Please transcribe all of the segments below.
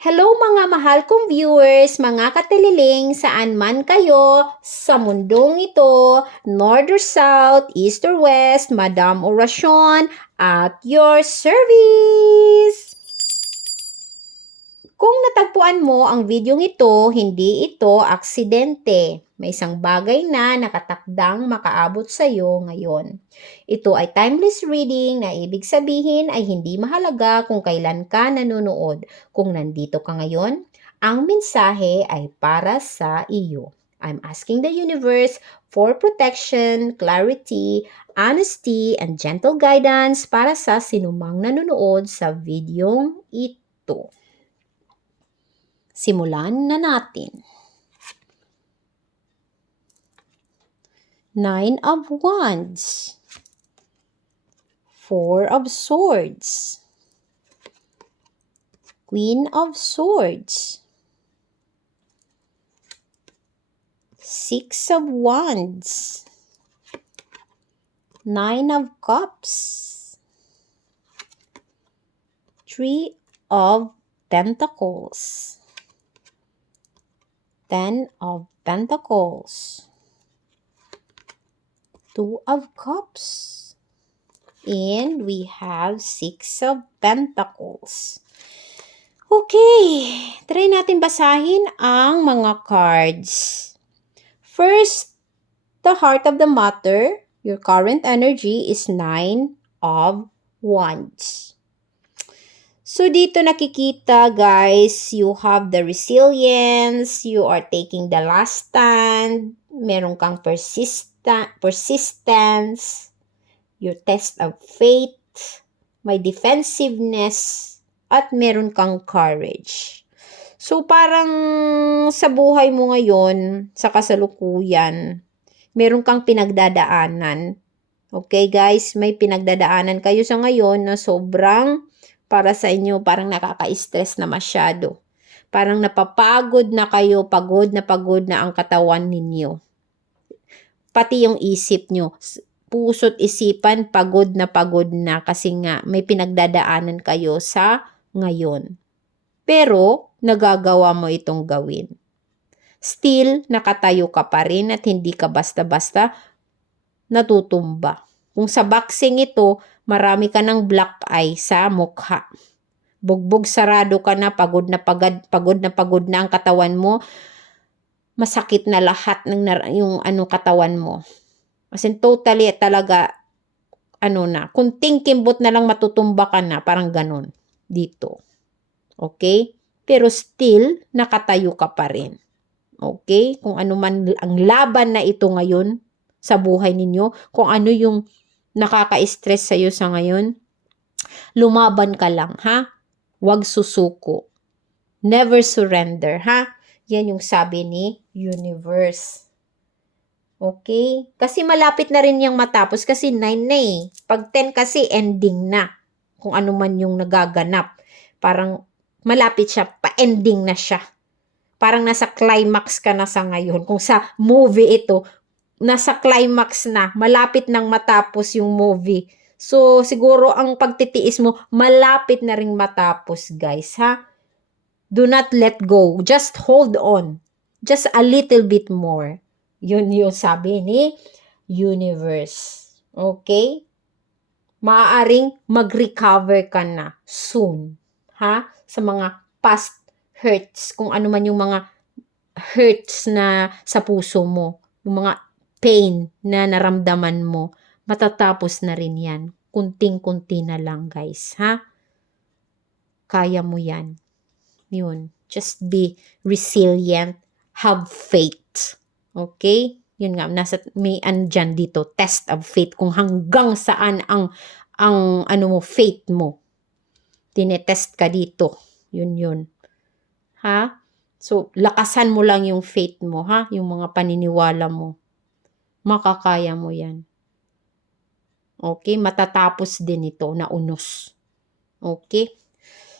Hello mga mahal kong viewers, mga katililing, saan man kayo sa mundong ito, North or South, East or West, Madam Orasyon, at your service! Kung natagpuan mo ang videong ito, hindi ito aksidente. May isang bagay na nakatakdang makaabot sa iyo ngayon. Ito ay timeless reading na ibig sabihin ay hindi mahalaga kung kailan ka nanonood. Kung nandito ka ngayon, ang mensahe ay para sa iyo. I'm asking the universe for protection, clarity, honesty, and gentle guidance para sa sinumang nanonood sa videong ito. Simulan na natin. Nine of Wands, Four of Swords, Queen of Swords, Six of Wands, Nine of Cups, Three of Pentacles, Ten of Pentacles, Two of Cups, and we have Six of Pentacles. Okay, try natin basahin ang mga cards. First, the heart of the matter, your current energy is Nine of Wands. So dito nakikita guys, you have the resilience, you are taking the last stand, meron kang persistence, your test of faith, may defensiveness, at meron kang courage. So parang sa buhay mo ngayon, sa kasalukuyan, meron kang pinagdadaanan. Okay guys, may pinagdadaanan kayo sa ngayon na sobrang para sa inyo, parang nakaka-stress na masyado. Parang napapagod na kayo, pagod na ang katawan ninyo. Pati yung isip nyo, puso't isipan, pagod na kasi nga may pinagdadaanan kayo sa ngayon. Pero, nagagawa mo itong gawin. Still, nakatayo ka pa rin at hindi ka basta-basta natutumba. Kung sa boxing ito, marami ka ng black eye sa mukha. Bugbog sarado ka na, pagod na ang katawan mo. Masakit na lahat ng yung katawan mo. As in, totally talaga, kunting kimbot na lang matutumba ka na, parang ganun dito. Okay? Pero still, nakatayo ka pa rin. Okay? Kung ano man ang laban na ito ngayon sa buhay ninyo, kung ano yung nakaka-stress sa'yo sa ngayon, lumaban ka lang, ha? Huwag susuko. Never surrender, ha? Yan yung sabi ni universe. Okay? Kasi malapit na rin yung matapos kasi 9 na eh. Pag 10 kasi ending na. Kung ano man yung nagaganap. Parang malapit siya, pa-ending na siya. Parang nasa climax ka na sa ngayon. Kung sa movie ito, nasa climax na, malapit nang matapos yung movie. So, siguro ang pagtitiis mo, malapit na ring matapos, guys, ha? Do not let go. Just hold on. Just a little bit more. Yun yung sabi ni universe. Okay? Maaaring mag-recover ka na soon. Ha? Sa mga past hurts. Kung ano man yung mga hurts na sa puso mo. Yung mga pain na naramdaman mo. Matatapos na rin yan. Kunting-kunti na lang, guys. Ha? Kaya mo yan. Yun. Just be resilient. Have faith. Okay? Yun nga, may andyan dito, test of faith. Kung hanggang saan ang faith mo. Tinetest ka dito. Yun. Ha? So, lakasan mo lang yung faith mo, ha? Yung mga paniniwala mo. Makakaya mo yan. Okay? Matatapos din ito na unos. Okay?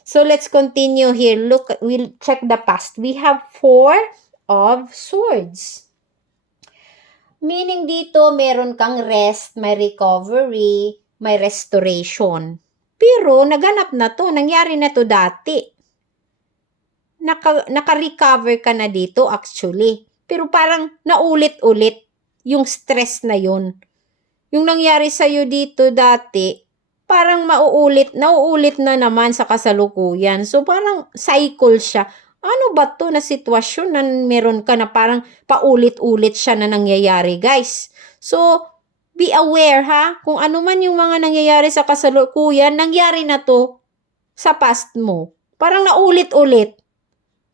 So, let's continue here. Look, we'll check the past. We have Four of Swords. Meaning dito, meron kang rest, may recovery, may restoration. Pero, naganap na to. Nangyari na to dati. naka-recover ka na dito actually. Pero parang naulit-ulit yung stress na yun. Yung nangyari sa'yo dito dati, parang nauulit na naman sa kasalukuyan. So parang cycle siya. Ano ba to na sitwasyon na meron ka na parang paulit-ulit siya na nangyayari, guys? So, be aware ha, kung ano man yung mga nangyayari sa kasalukuyan, nangyari na to sa past mo. Parang naulit-ulit.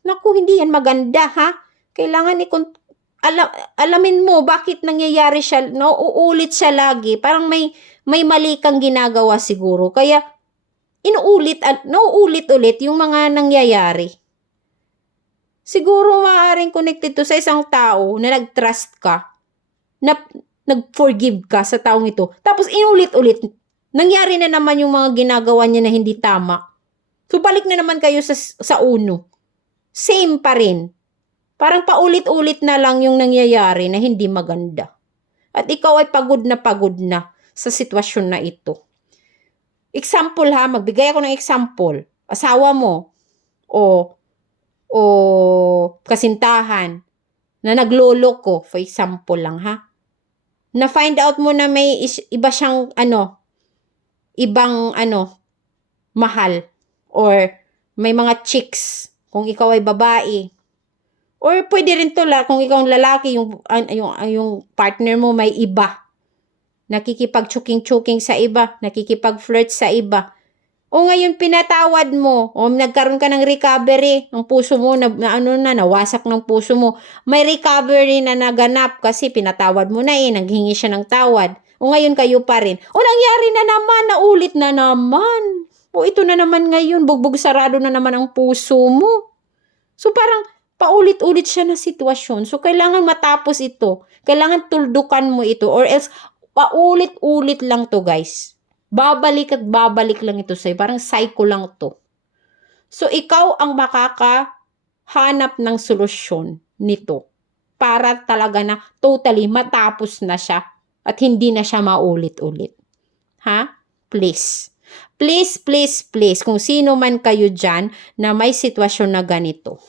Naku, hindi yan maganda ha. Kailangan alamin mo bakit nangyayari siya, nauulit siya lagi. Parang may mali kang ginagawa siguro. Kaya, nauulit-ulit yung mga nangyayari. Siguro maaaring connected to sa isang tao na nag-trust ka, na nag-forgive ka sa taong ito. Tapos inulit-ulit, nangyari na naman yung mga ginagawa niya na hindi tama. So balik na naman kayo sa uno. Same pa rin. Parang paulit-ulit na lang yung nangyayari na hindi maganda. At ikaw ay pagod na sa sitwasyon na ito. Example ha, magbigay ako ng example. Asawa mo o kasintahan na nagloloko, for example lang ha. Na find out mo na may iba siyang ibang mahal or may mga chicks kung ikaw ay babae. Or pwede rin to kung ikaw ang lalaki, yung partner mo may iba. Nakikipag-chuking-chuking sa iba, nakikipag-flirt sa iba. O ngayon pinatawad mo, o nagkaroon ka ng recovery, ang puso mo nawasak ng puso mo. May recovery na naganap kasi pinatawad mo na naghingi siya ng tawad. O ngayon kayo pa rin. O nangyari na naman, naulit na naman. O ito na naman ngayon, bugbog sarado na naman ang puso mo. So parang paulit-ulit siya na sitwasyon. So kailangan matapos ito. Kailangan tuldukan mo ito or else paulit-ulit lang to, guys. Babalik at babalik lang ito sa'yo. Parang cycle lang to. So, ikaw ang makakahanap ng solusyon nito para talaga na totally matapos na siya at hindi na siya maulit-ulit. Ha? Please. Please, please, please. Kung sino man kayo dyan na may sitwasyon na ganito.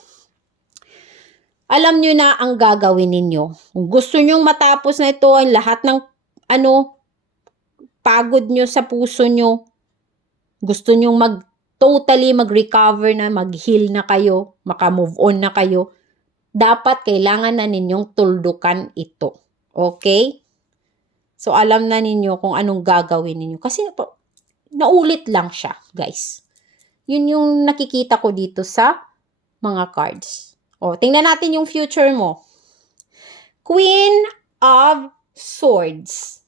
Alam nyo na ang gagawin ninyo. Kung gusto nyong matapos na ito, ang lahat ng pagod nyo sa puso nyo, gusto nyong totally mag-recover na, mag-heal na kayo, maka-move on na kayo, dapat kailangan na ninyong tuldukan ito. Okay? So, alam na ninyo kung anong gagawin ninyo. Kasi, naulit lang siya, guys. Yun yung nakikita ko dito sa mga cards. O, tingnan natin yung future mo. Queen of Swords.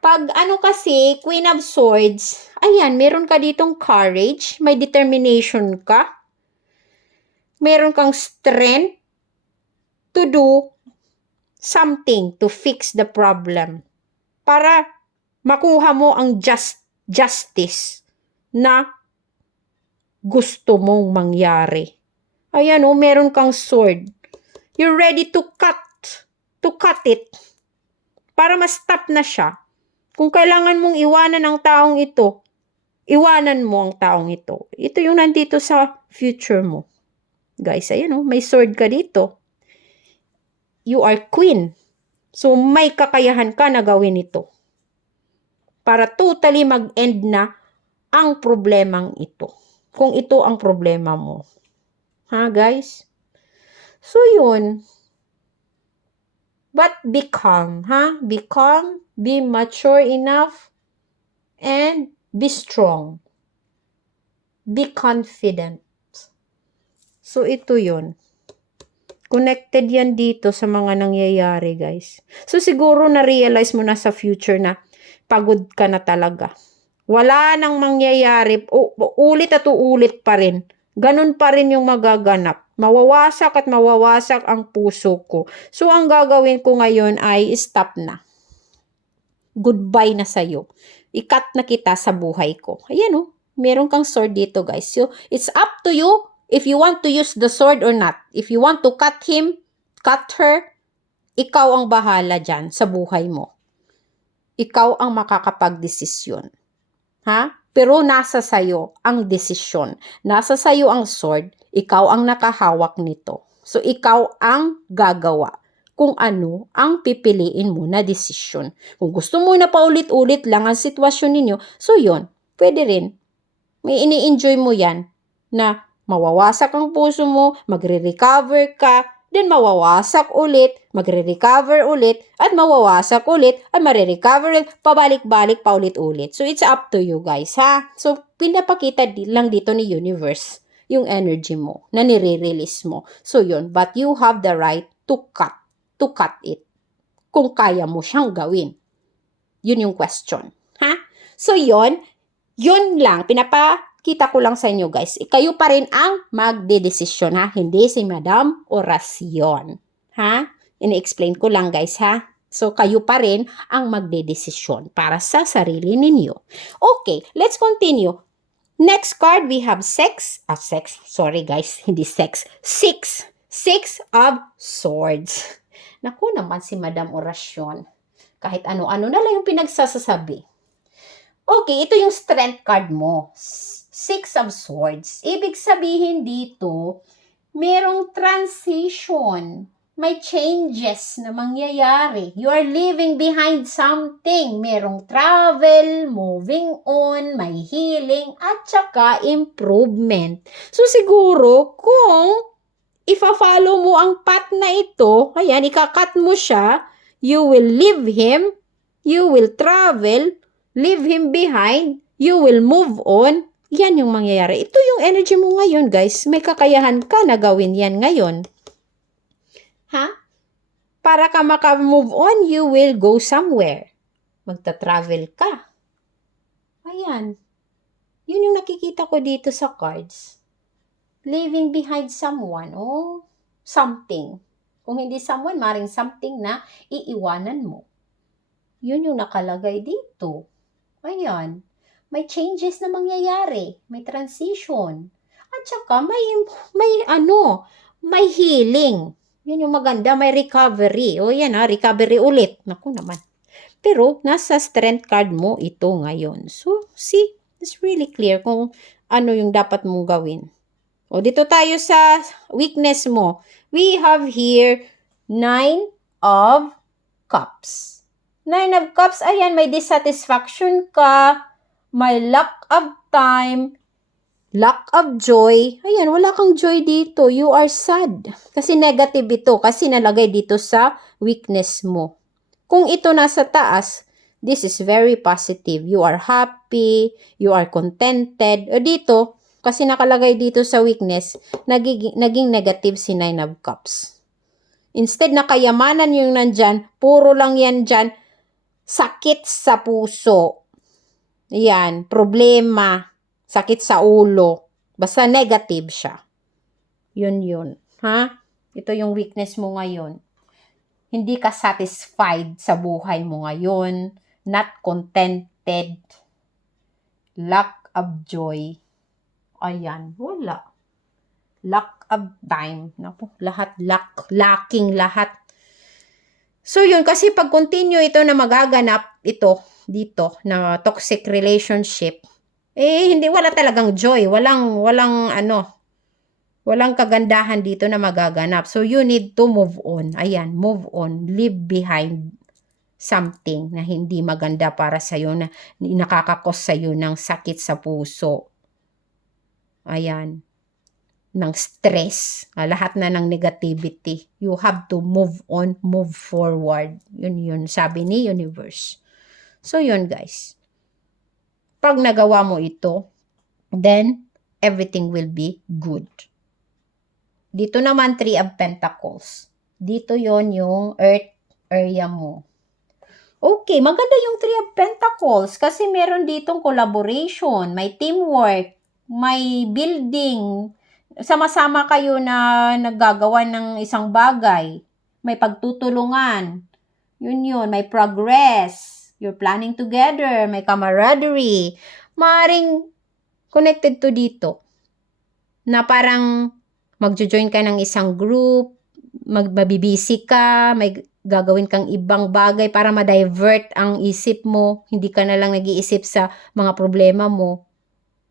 Pag kasi, Queen of Swords, ayan, meron ka ditong courage, may determination ka, meron kang strength to do something to fix the problem para makuha mo ang justice na gusto mong mangyari. Ayan meron kang sword. You're ready to cut it para ma-stop na siya. Kung kailangan mong iwanan ang taong ito, iwanan mo ang taong ito. Ito yung nandito sa future mo. Guys, ayan may sword ka dito. You are queen. So, may kakayahan ka na gawin ito. Para totally mag-end na ang problemang ito. Kung ito ang problema mo. Ha, guys? So, yun. But be calm, ha? Be calm, be mature enough, and be strong. Be confident. So, ito yun. Connected yan dito sa mga nangyayari, guys. So, siguro na-realize mo na sa future na pagod ka na talaga. Wala nang mangyayari. Ulit at uulit pa rin. Ganun pa rin yung magaganap. Mawawasak at mawawasak ang puso ko. So, ang gagawin ko ngayon ay stop na. Goodbye na sa'yo. I-cut na kita sa buhay ko. Ayan meron kang sword dito, guys. So, it's up to you if you want to use the sword or not. If you want to cut him, cut her, ikaw ang bahala dyan sa buhay mo. Ikaw ang makakapag-desisyon. Ha? Pero nasa sayo ang desisyon. Nasa sayo ang sword. Ikaw ang nakahawak nito. So, ikaw ang gagawa kung ano ang pipiliin mo na desisyon. Kung gusto mo na paulit-ulit lang ang sitwasyon ninyo, so yun, pwede rin. May ini-enjoy mo yan na mawawasak ang puso mo, magre-recover ka, then mawawasak ulit, magre-recover ulit, at mawawasak ulit, at marirecover ulit, pabalik-balik pa ulit-ulit. So, it's up to you guys, ha? So, pinapakita lang dito ni universe yung energy mo na nire-release mo. So, yun. But you have the right to cut it. Kung kaya mo siyang gawin. Yun yung question. Ha? So, yun lang. Pinapakita ko lang sa inyo, guys. Kayo pa rin ang magdedesisyon, ha? Hindi si Madam Oracion. Ha? Ini-explain ko lang, guys, ha? So, kayo pa rin ang magdedesisyon para sa sarili ninyo. Okay, let's continue. Next card, we have sex. Sorry, guys. Hindi sex. Six of Swords. Naku naman si Madam Oracion. Kahit ano-ano na lang yung pinagsasasabi. Okay, ito yung strength card mo. Six of Swords. Ibig sabihin dito, merong transition. May changes na mangyayari. You are leaving behind something. Merong travel, moving on, may healing, at saka improvement. So siguro, kung ifa-follow mo ang path na ito, ayan, ikakat mo siya, you will leave him, you will travel, leave him behind, you will move on, yan yung mangyayari. Ito yung energy mo ngayon, guys. May kakayahan ka na gawin yan ngayon. Ha? Para ka maka-move on, you will go somewhere. Magta-travel ka. Ayan. Yun yung nakikita ko dito sa cards. Leaving behind someone o something. Kung hindi someone, maring something na iiwanan mo. Yun yung nakalagay dito. Ayan. May changes na mangyayari. May transition. At saka may healing. Yun yung maganda, may recovery. O yan recovery ulit. Naku naman. Pero nasa strength card mo ito ngayon. So, see, it's really clear kung ano yung dapat mong gawin. O dito tayo sa weakness mo. We have here 9 of Cups. 9 of Cups, ayan, may dissatisfaction ka, may lack of time, lack of joy. Ayan, wala kang joy dito. You are sad. Kasi negative ito. Kasi nalagay dito sa weakness mo. Kung ito nasa taas, this is very positive. You are happy. You are contented. O dito, kasi nakalagay dito sa weakness, naging negative si 9 of Cups. Instead na kayamanan yung nandyan, puro lang yan dyan, sakit sa puso. Yan, problema. Sakit sa ulo. Basta negative siya. Yun. Ha? Ito yung weakness mo ngayon. Hindi ka satisfied sa buhay mo ngayon. Not contented. Lack of joy. Ayan, wala. Lack of time. Naku, lahat lacking lahat. So yun, kasi pag continue ito na magaganap, ito, dito, na toxic relationship, wala talagang joy, walang kagandahan dito na magaganap. So, you need to move on. Ayan, move on. Leave behind something na hindi maganda para sa'yo, na nakakakos sa'yo ng sakit sa puso. Ayan, ng stress. Lahat na ng negativity. You have to move on, move forward. Yun, sabi ni universe. So, yun guys. Pag nagawa mo ito, then everything will be good. Dito naman, 3 of Pentacles. Dito yon yung earth area mo. Okay, maganda yung 3 of Pentacles kasi meron ditong collaboration, may teamwork, may building. Sama-sama kayo na naggagawa ng isang bagay. May pagtutulungan. Yun, may progress. You're planning together, may camaraderie. Maring connected to dito. Na parang magjo-join ka ng isang group, magbibisi ka, may gagawin kang ibang bagay para ma-divert ang isip mo, hindi ka na lang nag-iisip sa mga problema mo.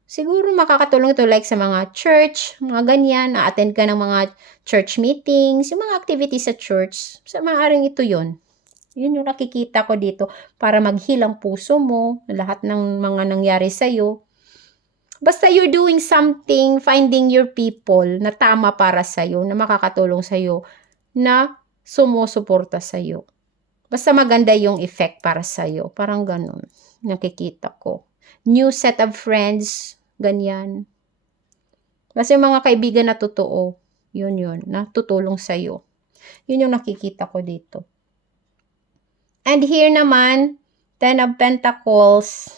Siguro makakatulong ito like sa mga church, mga ganyan, na-attend ka ng mga church meetings, yung mga activities sa church, sa maaaring ito yon. Yun yung nakikita ko dito para mag-heal ang puso mo, lahat ng mga nangyari sa'yo. Basta you're doing something, finding your people na tama para sa'yo, na makakatulong sa'yo, na sumusuporta sa'yo. Basta maganda yung effect para sa'yo. Parang ganun. Nakikita ko. New set of friends. Ganyan. Kasi yung mga kaibigan na totoo. Yun. Na tutulong sa'yo. Yun yung nakikita ko dito. And here naman, Ten of Pentacles.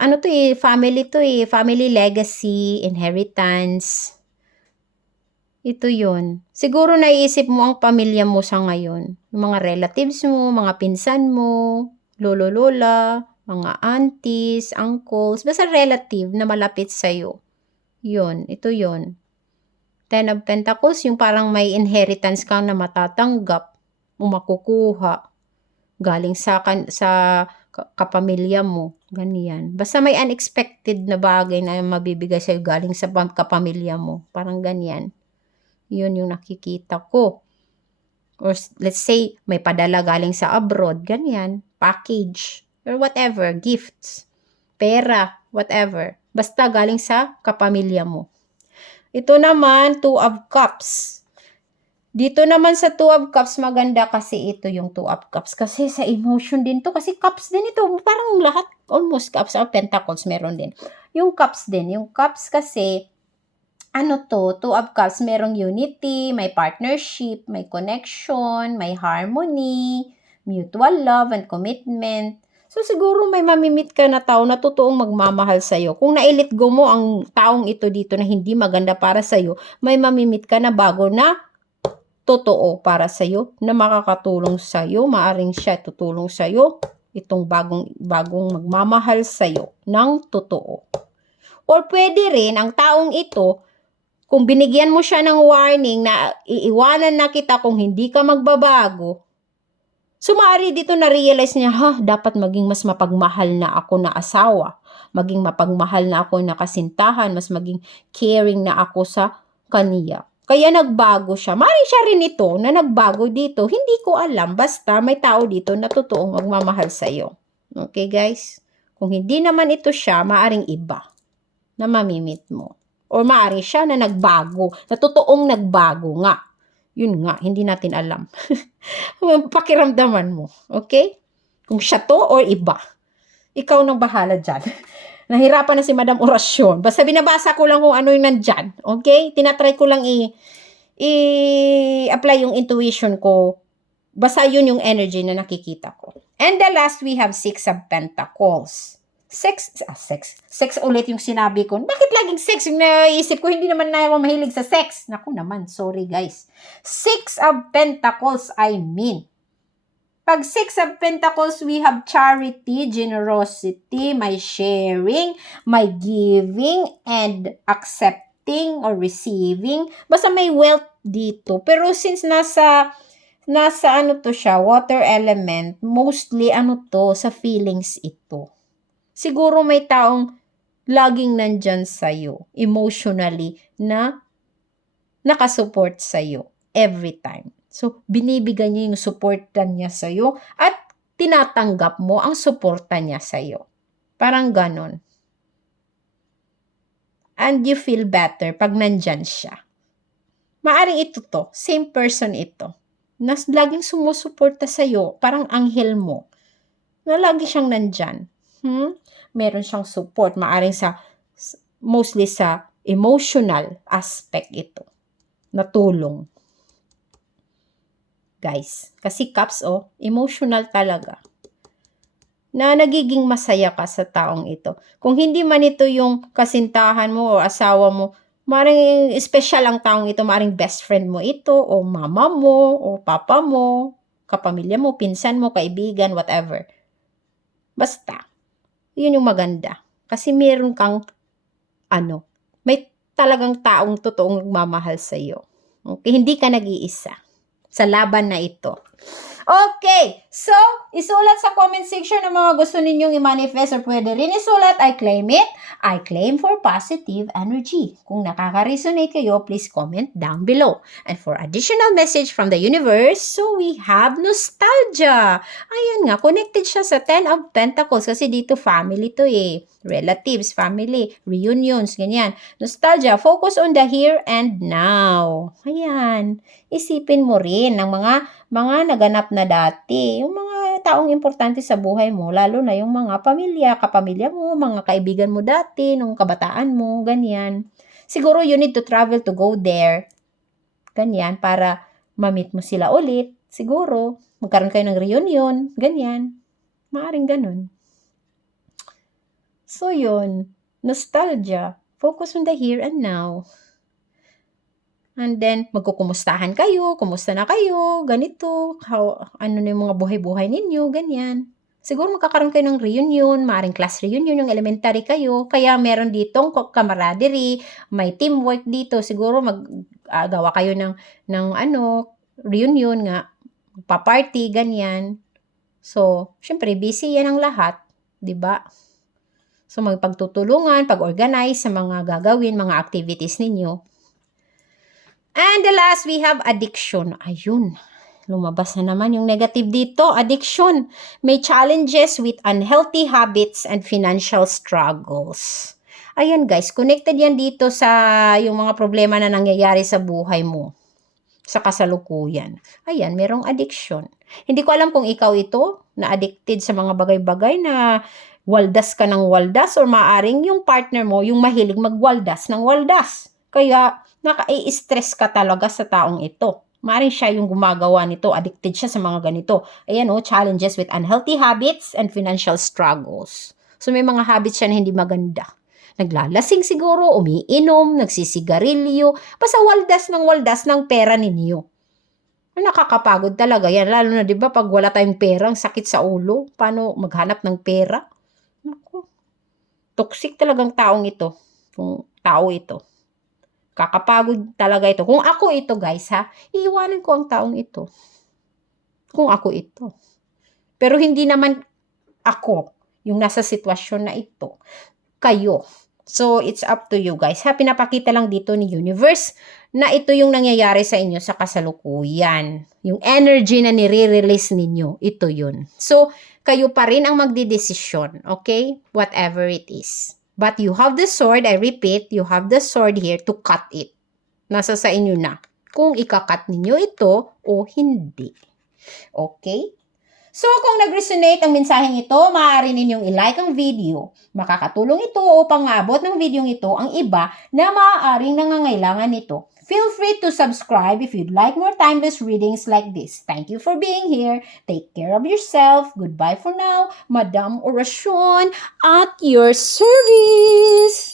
Ano to family to family legacy, inheritance. Ito yun. Siguro naiisip mo ang pamilya mo sa ngayon. Yung mga relatives mo, mga pinsan mo, lolo-lola, mga aunties, uncles, basta relative na malapit sa'yo. Yun, ito yun. Ten of Pentacles, yung parang may inheritance ka na matatanggap o makukuha galing sa kapamilya mo. Ganyan. Basta may unexpected na bagay na mabibigay sa'yo galing sa kapamilya mo. Parang ganyan. Yun yung nakikita ko. Or let's say, may padala galing sa abroad, ganyan, package, or whatever, gifts, pera, whatever. Basta galing sa kapamilya mo. Ito naman, Two of Cups. Dito naman sa Two of Cups, maganda kasi ito yung Two of Cups. Kasi sa emotion din to, kasi cups din ito. Parang lahat, almost cups or pentacles meron din. Yung cups din. Yung cups kasi, Two of Cups, merong unity, may partnership, may connection, may harmony, mutual love and commitment. So, siguro may mamimit ka na tao na totoong magmamahal sa'yo. Kung na-let go mo ang taong ito dito na hindi maganda para sa'yo, may mamimit ka na bago na totoo para sa'yo, na makakatulong sa'yo, maaring siya tutulong sa'yo, itong bagong magmamahal sa'yo ng totoo. Or pwede rin, ang taong ito, kung binigyan mo siya ng warning na iiwanan na kita kung hindi ka magbabago, sumari dito na-realize niya, dapat maging mas mapagmahal na ako na asawa, maging mapagmahal na ako na kasintahan, mas maging caring na ako sa kaniya. Kaya nagbago siya. Mari siya rin ito na nagbago dito. Hindi ko alam. Basta may tao dito na totoong magmamahal sa'yo. Okay, guys? Kung hindi naman ito siya, maaring iba na mamimit mo. Or maaari siya na nagbago, na totoong nagbago nga. Yun nga, hindi natin alam. Pakiramdaman mo, okay? Kung siya to or iba. Ikaw nang bahala dyan. Nahirapan na si Madam Orasyon. Basta binabasa ko lang kung ano yung nandyan, okay? Tinatry ko lang i-apply yung intuition ko. Basta yun yung energy na nakikita ko. And the last, we have Six of Pentacles. Sex ulit yung sinabi ko. Bakit laging sex yung naisip ko? Hindi naman na ako mahilig sa sex. Naku naman, sorry guys. Six of Pentacles, I mean. Pag Six of Pentacles, we have charity, generosity, may sharing, may giving, and accepting or receiving. Basta may wealth dito. Pero since nasa to siya, water element, mostly sa feelings ito. Siguro may taong laging nandyan sa'yo, emotionally, na nakasupport sa'yo every time. So, binibigyan niya yung supporta niya sa'yo at tinatanggap mo ang suporta niya sa'yo. Parang ganon. And you feel better pag nandyan siya. Maaring ito to, same person ito, na laging sumusuporta sa'yo, parang anghel mo, na lagi siyang nandyan. Meron siyang support, maaring mostly sa emotional aspect ito, na tulong. Guys, kasi cups, emotional talaga. Na nagiging masaya ka sa taong ito. Kung hindi man ito yung kasintahan mo o asawa mo, maring special ang taong ito, maring best friend mo ito, o mama mo, o papa mo, kapamilya mo, pinsan mo, kaibigan, whatever. Basta, yun yung maganda. Kasi meron kang, may talagang taong totoong nagmamahal sa'yo. Okay? Hindi ka nag-iisa. sa laban na ito. Okay, so isulat sa comment section ang mga gusto ninyong i-manifest or pwede rin isulat. I claim it. I claim for positive energy. Kung nakaka-resonate kayo, please comment down below. And for additional message from the universe, so we have nostalgia. Ayan nga, connected siya sa 10 of Pentacles kasi dito family to eh. Relatives, family, reunions, ganyan. Nostalgia, focus on the here and now. Ayan, isipin mo rin ng mga naganap na dati, yung mga taong importante sa buhay mo, lalo na yung mga kapamilya mo, mga kaibigan mo dati, nung kabataan mo, ganyan. Siguro you need to travel to go there, ganyan, para ma-meet mo sila ulit. Siguro, magkaroon kayo ng reunion, ganyan. Maaring ganun. So yun, nostalgia, focus on the here and now. And then, magkukumustahan kayo, kumusta na kayo, ganito, ano na yung mga buhay-buhay ninyo, ganyan. Siguro magkakaroon kayo ng reunion, maaring class reunion, yung elementary kayo, kaya meron ditong camaraderie, may teamwork dito, siguro gawa kayo ng reunion nga, pa-party, ganyan. So, syempre, busy yan ang lahat, di ba? So, magpagtutulungan, pag-organize sa mga gagawin, mga activities ninyo. And the last, we have addiction. Ayun, lumabas na naman yung negative dito. Addiction. May challenges with unhealthy habits and financial struggles. Ayan guys, connected yan dito sa yung mga problema na nangyayari sa buhay mo. Sa kasalukuyan. Ayan, merong addiction. Hindi ko alam kung ikaw ito, na addicted sa mga bagay-bagay na waldas ka ng waldas or maaring yung partner mo, yung mahilig magwaldas ng waldas. Kaya, naka-i-stress ka talaga sa taong ito. Maaring siya yung gumagawa nito, addicted siya sa mga ganito. Ayan challenges with unhealthy habits and financial struggles. So, may mga habits siya na hindi maganda. Naglalasing siguro, umiinom, nagsisigarilyo, basta waldas ng pera ninyo. Nakakapagod talaga yan, lalo na 'di ba pag wala tayong pera, ang sakit sa ulo, paano maghanap ng pera? Naku, toxic talagang taong ito, kung tao ito. Kakapagod talaga ito. Kung ako ito guys ha, iiwanan ko ang taong ito. Kung ako ito. Pero hindi naman ako yung nasa sitwasyon na ito. Kayo. So, it's up to you guys. Pinapakita lang dito ni universe na ito yung nangyayari sa inyo sa kasalukuyan. Yung energy na nire-release ninyo, ito yun. So, kayo pa rin ang magdidesisyon, okay? Whatever it is. But you have the sword, I repeat, you have the sword here to cut it. Nasa sa inyo na kung ikakat ninyo ito o hindi. Okay? So, kung nag-resonate ang mensaheng ito, maaari ninyong i-like ang video. Makakatulong ito upang maabot ng video ito ang iba na maaaring nangangailangan nito. Feel free to subscribe if you'd like more timeless readings like this. Thank you for being here. Take care of yourself. Goodbye for now. Madam Orasyon at your service.